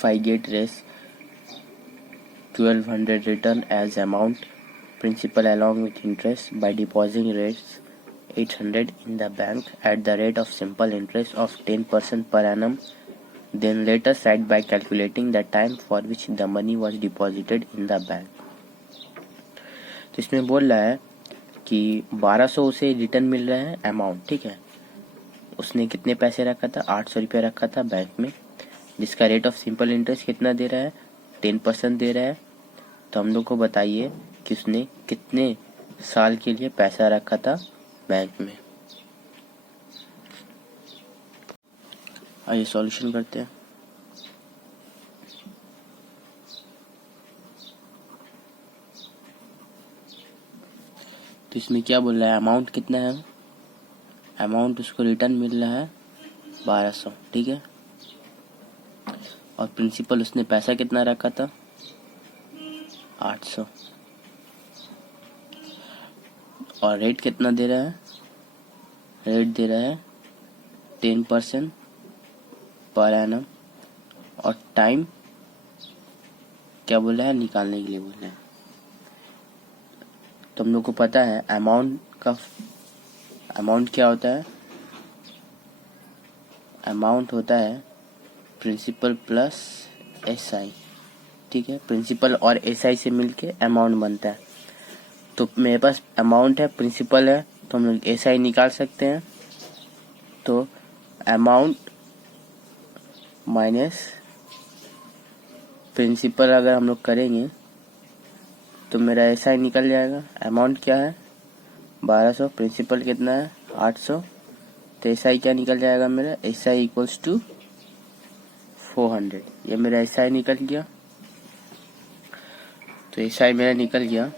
if I get raise 1200 return as amount principal along with interest by depositing rates 800 in the bank at the rate of simple interest of 10% per annum, then later cite by calculating the time for which the money was deposited in the bank. तो इसमें बोल रहा है कि 1200 उसे return मिल रहा है amount, ठीक है। उसने कितने पैसे रखा था, 800 रुपया रखा था बैंक में, जिसका रेट ऑफ सिंपल इंटरेस्ट कितना दे रहा है, 10% दे रहा है। तो हम लोग को बताइए कि उसने कितने साल के लिए पैसा रखा था बैंक में। आइए सॉल्यूशन करते हैं। तो इसमें क्या बोल रहा है, अमाउंट कितना है, अमाउंट उसको रिटर्न मिल रहा है 1200, ठीक है। और प्रिंसिपल उसने पैसा कितना रखा था, 800। और रेट कितना दे रहा है, रेट दे रहा है 10% पर एनम। और टाइम क्या बोल रहा है, निकालने के लिए बोल रहा है। तो हम लोग को पता है अमाउंट क्या होता है, अमाउंट होता है प्रिंसिपल प्लस एसआई, ठीक है। प्रिंसिपल और एसआई से मिलके अमाउंट बनता है। तो मेरे पास अमाउंट है, प्रिंसिपल है, तो हम लोग एसआई निकाल सकते हैं। तो अमाउंट माइनस प्रिंसिपल अगर हम लोग करेंगे तो मेरा एसआई निकल जाएगा। अमाउंट क्या है 1200, प्रिंसिपल कितना है 800, तो एसआई क्या निकल जाएगा मेरा, एसआई इक्वल्स टू 400। ये मेरा एसआई निकल गया। तो एसआई मेरा निकल गया।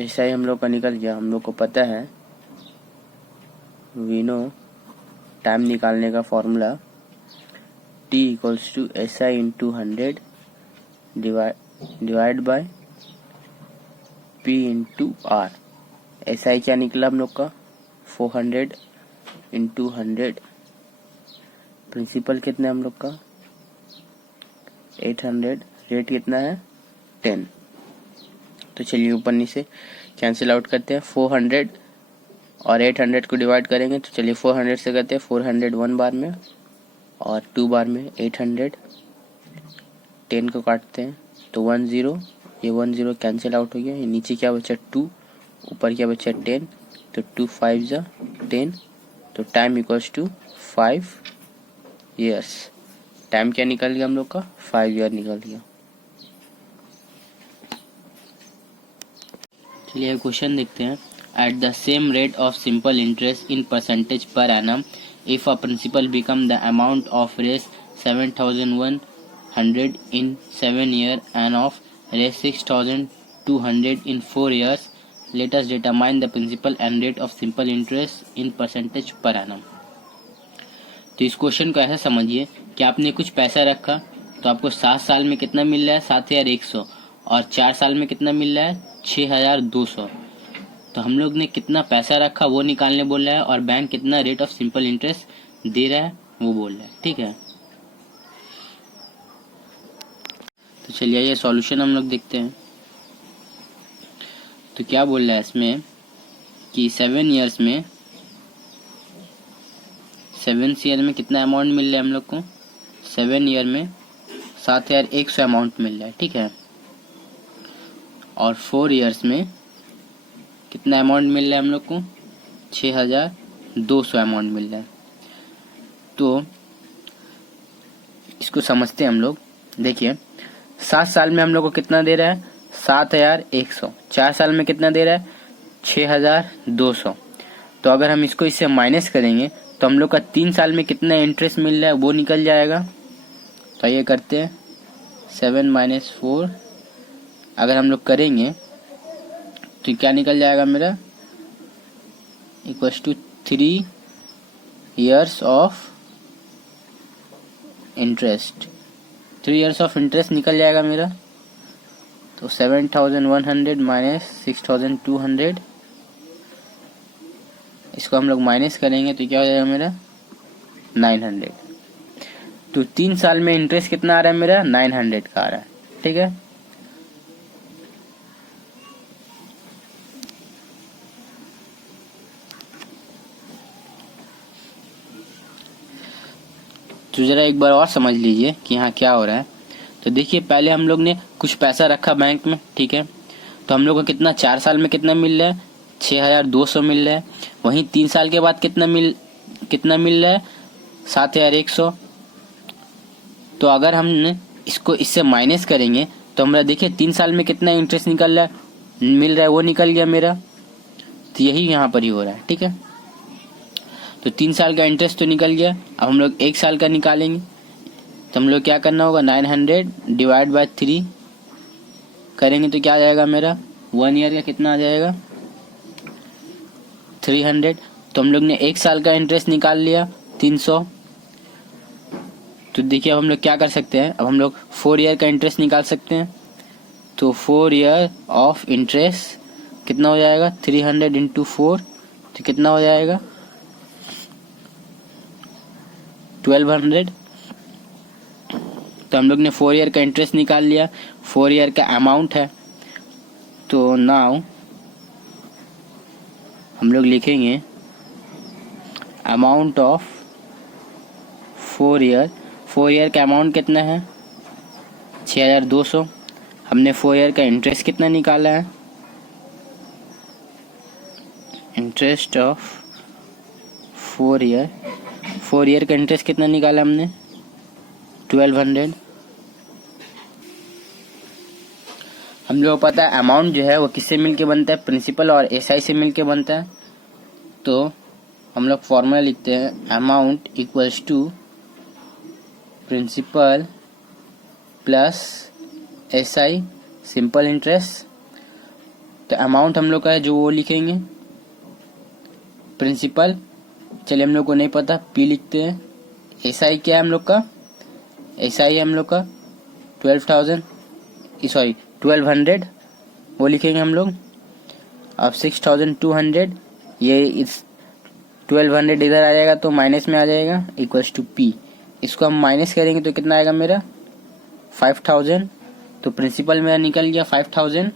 एसआई हम लोग का निकल गया। हम लोग को पता है वी नो टाइम निकालने का formula T equals to SI into 100 divide by P into R. SI क्या निकला हम लोग का 400 इंटू 100, प्रिंसिपल कितना है हम लोग का 800, रेट कितना है 10। तो चलिए ऊपर नीचे कैंसिल आउट करते हैं। 400 और 800 को डिवाइड करेंगे तो चलिए 400 से करते हैं। 400 1 बार में और 2 बार में 800, 10 को काटते हैं तो 10, ये 10 कैंसिल आउट हो गया। ये नीचे क्या बचा 2, ऊपर क्या बचा 10, तो 2 5 जा 10, तो time equals to 5 years. Time क्या निकल गया हम लोग का 5 ईयर निकल गया। चलिए क्वेश्चन देखते हैं। At the same rate of simple interest in percentage per annum if a principal become the amount of रेस 7100 इन 7 ईयर एंड ऑफ रेस 6200 in 4 years, let us determine the principal and rate of simple interest in percentage per annum. तो इस question को ऐसा समझिए कि आपने कुछ पैसा रखा तो आपको 7 साल में कितना मिल रहा है 7100, और 4 साल में कितना मिल रहा है 6200। तो हम लोग ने कितना पैसा रखा वो निकालने बोल रहा है और बैंक कितना रेट ऑफ सिंपल इंटरेस्ट दे रहा है वो बोल रहा है, ठीक है। तो चलिए ये सॉल्यूशन हम लोग देखते हैं। तो क्या बोल रहा है इसमें कि 7 ईयर्स में 7 ईयर में कितना अमाउंट मिल रहा है हम लोग को, 7 ईयर में 7100 अमाउंट मिल रहा है, ठीक है। और 4 ईयर्स में कितना अमाउंट मिल रहा है हम लोग को 6200 अमाउंट मिल रहा है। तो इसको समझते हैं हम लोग। देखिए 7 साल में हम लोग को कितना दे रहा है 7100, 4 साल में कितना दे रहा है 6200। तो अगर हम इसको इससे माइनस करेंगे तो हम लोग का 3 साल में कितना इंटरेस्ट मिल रहा है वो निकल जाएगा। तो ये करते हैं 7 - 4, अगर हम लोग करेंगे तो क्या निकल जाएगा मेरा equals to 3 years of interest. 3 years of interest निकल जाएगा मेरा। तो 7100 - 6200 इसको हम लोग माइनस करेंगे तो क्या हो जाएगा मेरा 900। तो 3 साल में इंटरेस्ट कितना आ रहा है मेरा 900 का आ रहा है। ठीक है, तो जरा एक बार और समझ लीजिए कि यहाँ क्या हो रहा है। तो देखिए, पहले हम लोग ने कुछ पैसा रखा बैंक में, ठीक है, तो हम लोग को कितना 4 साल में कितना मिल रहा है 6200 मिल रहा है। वहीं 3 साल के बाद कितना मिल रहा है 7100। तो अगर हमने इसको इससे माइनस करेंगे तो हमारा देखिए 3 साल में कितना इंटरेस्ट मिल रहा है वो निकल गया मेरा। तो यही यहाँ पर ही हो रहा है। ठीक है, तो 3 साल का इंटरेस्ट तो निकल गया। अब हम लोग 1 साल का निकालेंगे तो हम लोग क्या करना होगा 900 डिवाइड बाय 3 करेंगे तो क्या आ जाएगा मेरा 1 ईयर का कितना आ जाएगा 300। तो हम लोग ने 1 साल का इंटरेस्ट निकाल लिया 300। तो देखिए अब हम लोग क्या कर सकते हैं, अब हम लोग 4 ईयर का इंटरेस्ट निकाल सकते हैं। तो 4 ईयर ऑफ इंटरेस्ट कितना हो जाएगा 300 इंटू 4, तो कितना हो जाएगा 1200। तो हम लोग ने 4 ईयर का इंटरेस्ट निकाल लिया, 4 ईयर का अमाउंट है। तो नाउ हम लोग लिखेंगे अमाउंट ऑफ 4 ईयर। 4 ईयर का अमाउंट कितना है 6200। हमने 4 ईयर का इंटरेस्ट कितना निकाला है, इंटरेस्ट ऑफ 4 ईयर, 4 ईयर का इंटरेस्ट कितना निकाला हमने 1200। हम लोग को पता है अमाउंट जो है वो किससे मिलके बनता है, प्रिंसिपल और एसआई से मिलके बनता है। तो हम लोग फॉर्मूला लिखते हैं amount equals to principal plus SI simple interest. तो अमाउंट हम लोग का है जो वो लिखेंगे, प्रिंसिपल चलिए हम लोग को नहीं पता पी लिखते हैं। एसआई क्या है हम लोग का, एसआई है हम लोग का 1200 वो लिखेंगे हम लोग। अब 6200 ये इस 1200 इधर आ जाएगा तो माइनस में आ जाएगा इक्वल्स टू पी। इसको हम माइनस करेंगे तो कितना आएगा मेरा 5000। तो प्रिंसिपल मेरा निकल गया 5000,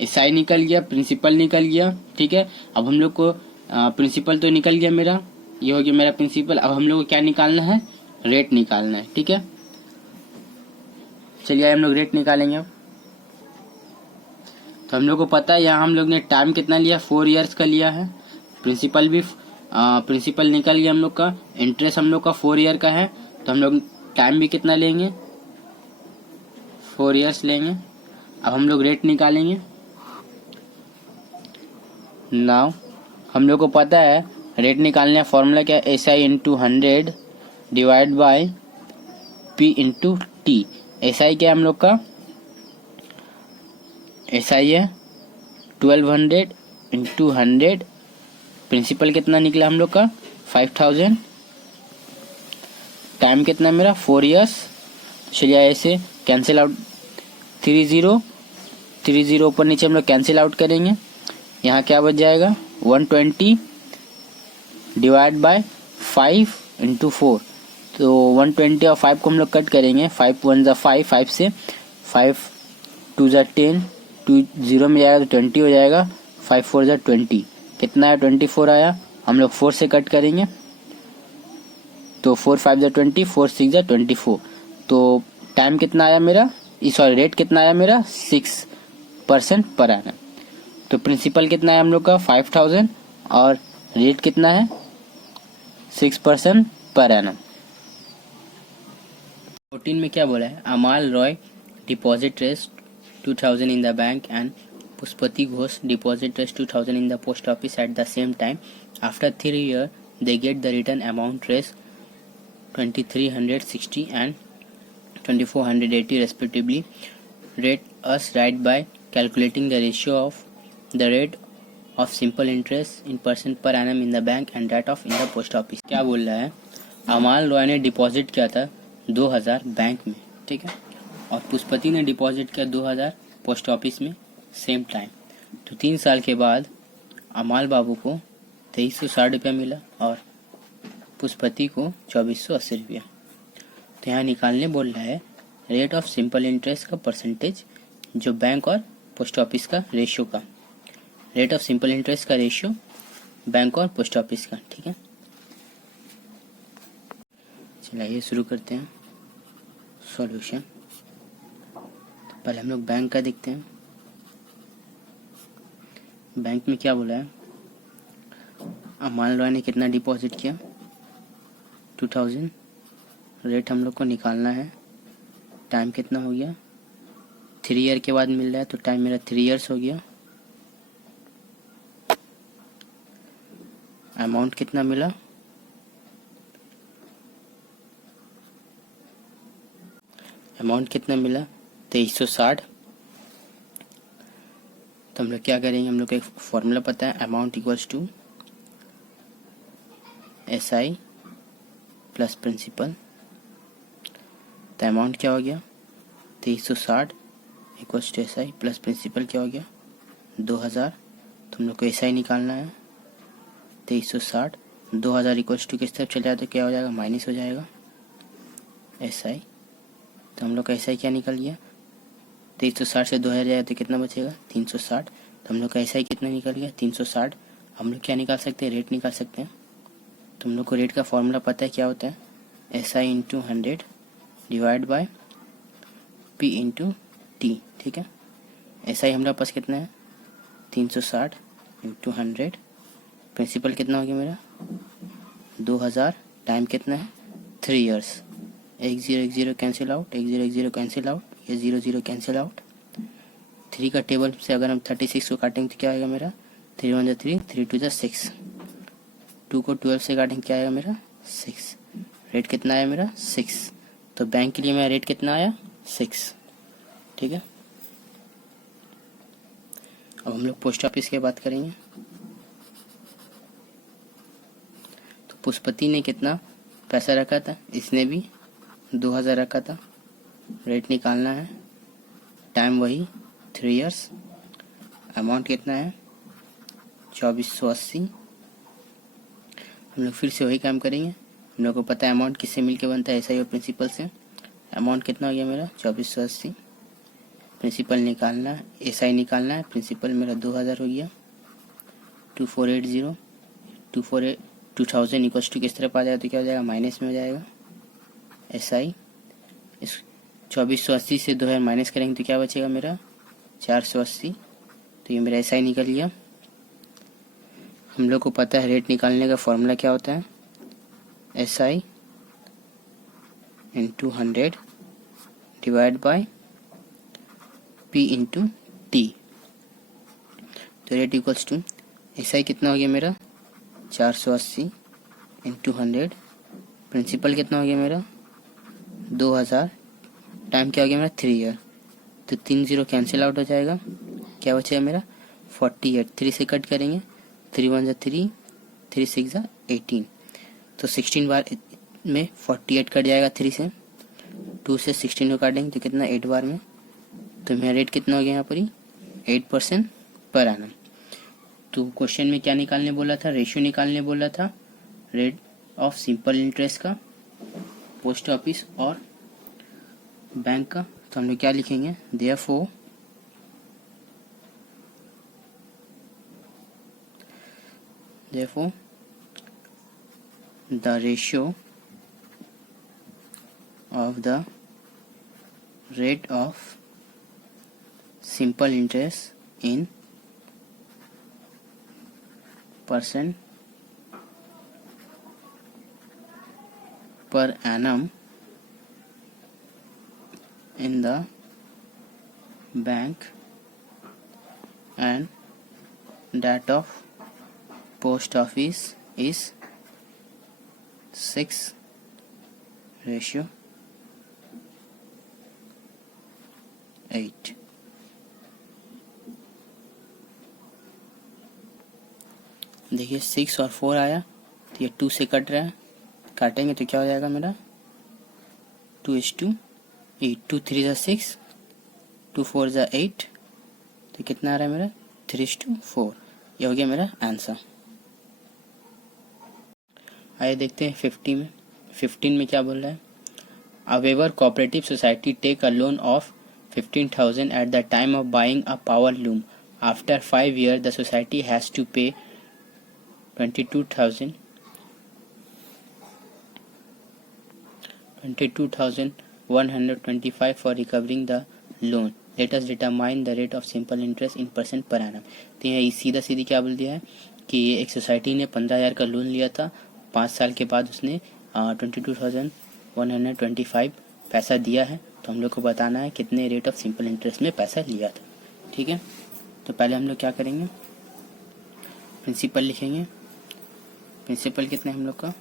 एसआई निकल गया, प्रिंसिपल निकल गया। ठीक है, अब हम लोग को प्रिंसिपल तो निकल गया मेरा, ये हो गया मेरा प्रिंसिपल। अब हम लोग को क्या निकालना है, रेट निकालना है। ठीक है, चलिए हम लोग रेट निकालेंगे। अब तो हम लोग को पता है यहाँ हम लोग ने टाइम कितना लिया 4 इयर्स का लिया है। प्रिंसिपल निकल गया हम लोग का, इंटरेस्ट हम लोग का 4 ईयर का है। तो हम लोग टाइम भी कितना लेंगे 4 इयर्स लेंगे। अब हम लोग रेट निकालेंगे। नाउ हम लोग को पता है रेट निकालने का फॉर्मूला क्या है, SI into 100 divide by P into T. SI क्या है हम लोग का, एसआई है 1200 इंटू 100, प्रिंसिपल कितना निकला हम लोग का 5000, टाइम कितना मेरा 4 इयर्स। चलिए ऐसे कैंसिल आउट 30 ऊपर नीचे हम लोग कैंसिल आउट करेंगे। यहाँ क्या बच जाएगा 120 डिवाइड बाय 5 इंटू 4। तो 120 और 5 को हम लोग कट करेंगे, 5 1 ज़ा 5, 5 से 5 2 ज़ा 10, 2 0 में जाएगा तो 20 हो जाएगा, 5 4 ज़ा 20, कितना है 24 आया। हम लोग 4 से कट करेंगे तो 4 5 ज़ा 20, 4 6 ज़ा 24। तो टाइम कितना आया मेरा, सॉरी रेट कितना आया मेरा 6% पर एनम। तो प्रिंसिपल कितना है हम लोग का 5000 और रेट कितना है 6% पर एनम। 14 में क्या बोला है, अमाल Roy deposit rest 2000 in the bank and Pushpati Ghosh deposit rest 2000 in the post office at the same time. After 3 years, they get the return amount rest 2360 and 2480 respectively. Rate us right by calculating the ratio of the rate of simple interest in percent per annum in the bank and that of in the post office. क्या बोल रहा है, अमाल रॉय ने deposit किया था 2000 bank में, ठीक है, और पुष्पति ने डिपॉजिट किया 2000 पोस्ट ऑफिस में सेम टाइम। तो 3 साल के बाद अमाल बाबू को 2360 मिला और पुष्पति को 2480 तो यहाँ निकालने बोल रहा है रेट ऑफ सिंपल इंटरेस्ट का परसेंटेज, जो बैंक और पोस्ट ऑफिस का रेशियो का, रेट ऑफ सिंपल इंटरेस्ट का रेशियो बैंक और पोस्ट ऑफिस का। ठीक है, चलिए शुरू करते हैं सॉल्यूशन। तो पहले हम लोग बैंक का देखते हैं। बैंक में क्या बोला है, अब मान लो ने कितना डिपॉजिट किया 2000, रेट हम लोग को निकालना है, टाइम कितना हो गया 3 ईयर के बाद मिल रहा है, तो टाइम मेरा 3 ईयर्स हो गया। अमाउंट कितना मिला, अमाउंट कितना मिला 2360। तो हम लोग क्या करेंगे, हम लोग को एक फॉर्मूला पता है, amount equals to SI plus principal. तो अमाउंट क्या हो गया 2360 equals to SI plus principal क्या हो गया 2000। तो हम लोग को SI निकालना है, 2360 2000 इक्वल्स टू किस तरफ चले जाए तो क्या हो जाएगा, माइनस हो जाएगा SI। तो हम लोग का SI क्या निकल गया, 2360 से 2000 जाएगा तो कितना बचेगा 360। तो हम लोग का SI कितना निकल गया 360। हम लोग क्या निकाल सकते हैं, रेट निकाल सकते हैं। तो हम लोग को रेट का फॉर्मूला पता है, क्या होता है SI into 100 divide bye P into T। ठीक है, SI हमारे पास कितना है 360 इंटू 100, प्रिंसिपल कितना हो गया मेरा 2000, टाइम कितना है 3 years. 1010 cancel out, 1010 cancel out, ये 00 कैंसिल आउट। 3 का टेबल से अगर हम 36 को काटेंगे तो क्या आएगा मेरा 3 1 जा 3, 3 2 जा 6, 2 को 12 से काटेंगे क्या आएगा मेरा 6। रेट कितना आया मेरा 6। तो बैंक के लिए मेरा रेट कितना आया 6। ठीक है, अब हम लोग पोस्ट ऑफिस की बात करेंगे। तो पुष्पति ने कितना पैसा रखा था, इसने भी 2000 रखा था। रेट निकालना है, टाइम वही 3 ईयर्स, अमाउंट कितना है 2480। हम लोग फिर से वही काम करेंगे, हम लोग को पता है अमाउंट किससे मिलके बनता है, SI और प्रिंसिपल से। अमाउंट कितना हो गया मेरा 2480, प्रिंसिपल निकालना है, SI निकालना है, प्रिंसिपल मेरा 2000 हो गया। 2480 2000 इक्वल्स टू किस तरफ आ जाएगा तो क्या हो जाएगा, माइनस में हो जाएगा SI। इस 2480 से 2000 माइनस करेंगे तो क्या बचेगा मेरा 480। तो ये मेरा SI निकल गया। हम लोग को पता है रेट निकालने का फॉर्मूला क्या होता है, SI into 100 divide bye P into T। तो रेट इक्वल्स टू SI कितना हो गया मेरा 480 इंटू 100, प्रिंसिपल कितना हो गया मेरा 2000, टाइम क्या हो गया मेरा 3 ईयर। तो 3 0 कैंसिल आउट हो जाएगा, क्या बचेगा मेरा 48। 3 से कट करेंगे, 3 1 जा 3, 3 6 जा 18। तो 16 बार में 48 कट जाएगा 3 से, 2 से 16 को काटेंगे तो कितना 8 बार में। तो मेरा रेट कितना हो गया यहाँ पर ही 8% पर एनम। तो क्वेश्चन में क्या निकालने बोला था, रेशियो निकालने बोला था रेट ऑफ सिंपल इंटरेस्ट का, पोस्ट ऑफिस और बैंक का। तो हम लोग क्या लिखेंगे, therefore the ratio of the rate of simple interest in percent per annum in the bank and that of post office is 6:8। देखिए 6 और 4 आया तो ये 2 से कट रहा है, काटेंगे तो क्या हो जाएगा मेरा 2:8। 2 3 जा 6, 2 4 जा 8, तो कितना आ रहा है मेरा 3:4। ये हो गया मेरा आंसर। आइए देखते हैं 15 में क्या बोल रहा है। However, cooperative society take a loan of 15,000 at the time of buying a power loom. After 5 years, the society has to pay 22,125 for recovering the loan. Let us determine the rate of simple interest in % per annum. तो यहाँ सीधा सीधी क्या बोल दिया है कि एक society ने 15,000 का लोन लिया था, 5 साल के बाद उसने 22,125 पैसा दिया है। तो हम लोग को बताना है कितने रेट ऑफ सिंपल इंटरेस्ट में पैसा लिया था। ठीक है, तो पहले हम लोग क्या करेंगे, प्रिंसिपल लिखेंगे। प्रिंसिपल कितना है हम लोग का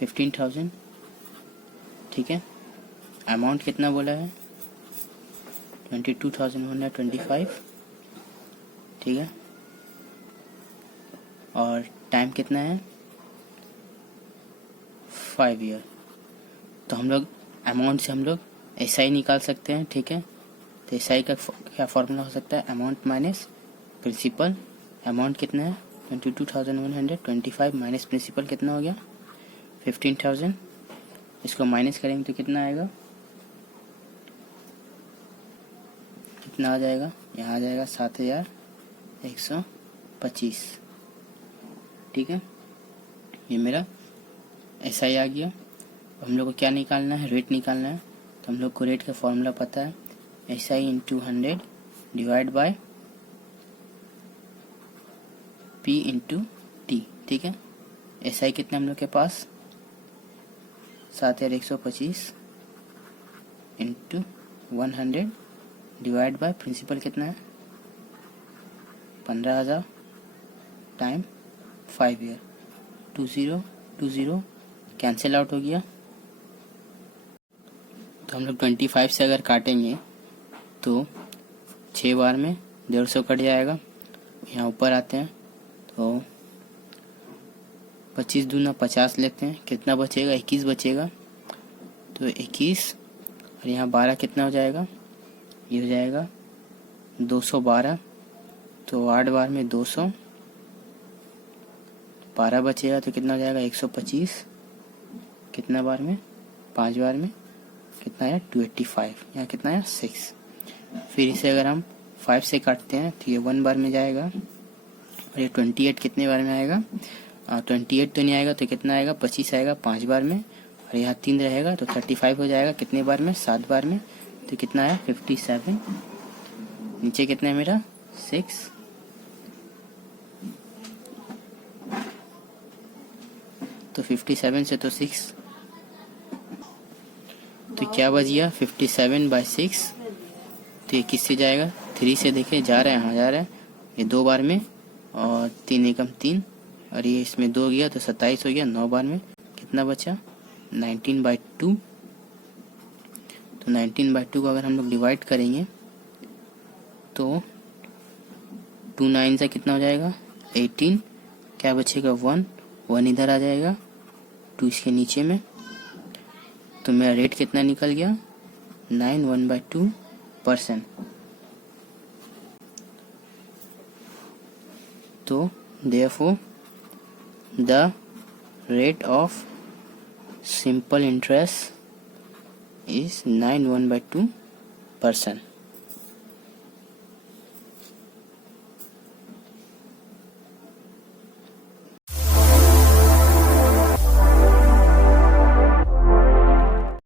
15,000। ठीक है, अमाउंट कितना बोला है 22,125। ठीक है, और टाइम कितना है 5 ईयर। तो हम लोग अमाउंट से हम लोग SI निकाल सकते हैं। ठीक है, तो SI का क्या फॉर्मूला हो सकता है, अमाउंट माइनस प्रिंसिपल। अमाउंट कितना है 22,125 माइनस प्रिंसिपल कितना हो गया 15,000। इसको माइनस करेंगे तो कितना आएगा, कितना आ जाएगा, यहाँ आ जाएगा 7,125। ठीक है, ये मेरा SI आ गया। हम लोग को क्या निकालना है, रेट निकालना है। तो हम लोग को रेट का फॉर्मूला पता है, SI into 100 divide bye P into T। ठीक है, SI कितना हम लोग के पास 7,125 इंटू 100 डिवाइड बाय प्रिंसिपल कितना है 15,000 टाइम 5 ईयर। 20 कैंसिल आउट हो गया। तो हम लोग 25 से अगर काटेंगे तो 6 बार में 150 कट जाएगा। यहाँ ऊपर आते हैं तो 25 दूना 50 लेते हैं, कितना बचेगा 21 बचेगा। तो 21 और यहाँ 12 कितना हो जाएगा, ये हो जाएगा 212। तो 8 बार में 200, 12 बचेगा तो कितना हो जाएगा 125। कितना बार में 5 बार में कितना है 285। यहाँ कितना है 6। फिर इसे अगर हम 5 से काटते हैं तो ये 1 बार में जाएगा और ये 28 कितने बार में आएगा 28 तो नहीं आएगा तो कितना आएगा 25 आएगा 5 बार में, और यहाँ 3 रहेगा तो 35 हो जाएगा कितने बार में 7 बार में। तो कितना है 57। नीचे कितना है मेरा 6। तो 57 से तो 6, तो क्या बच गया 57/6। तो ये किससे जाएगा 3 से, देखिए जा रहा है, हाँ जा रहा है। ये 2 बार में और 3 एकम 3 और ये इसमें 2 गया तो 27 हो गया। 9 बार में कितना बचा 19/2। तो 19/2 को अगर हम लोग डिवाइड करेंगे तो 2 9 से कितना हो जाएगा 18। क्या बचेगा 1 इधर आ जाएगा, 2 इसके नीचे में। तो मेरा रेट कितना निकल गया 9/2%। तो therefore the rate of simple interest is 9/2%.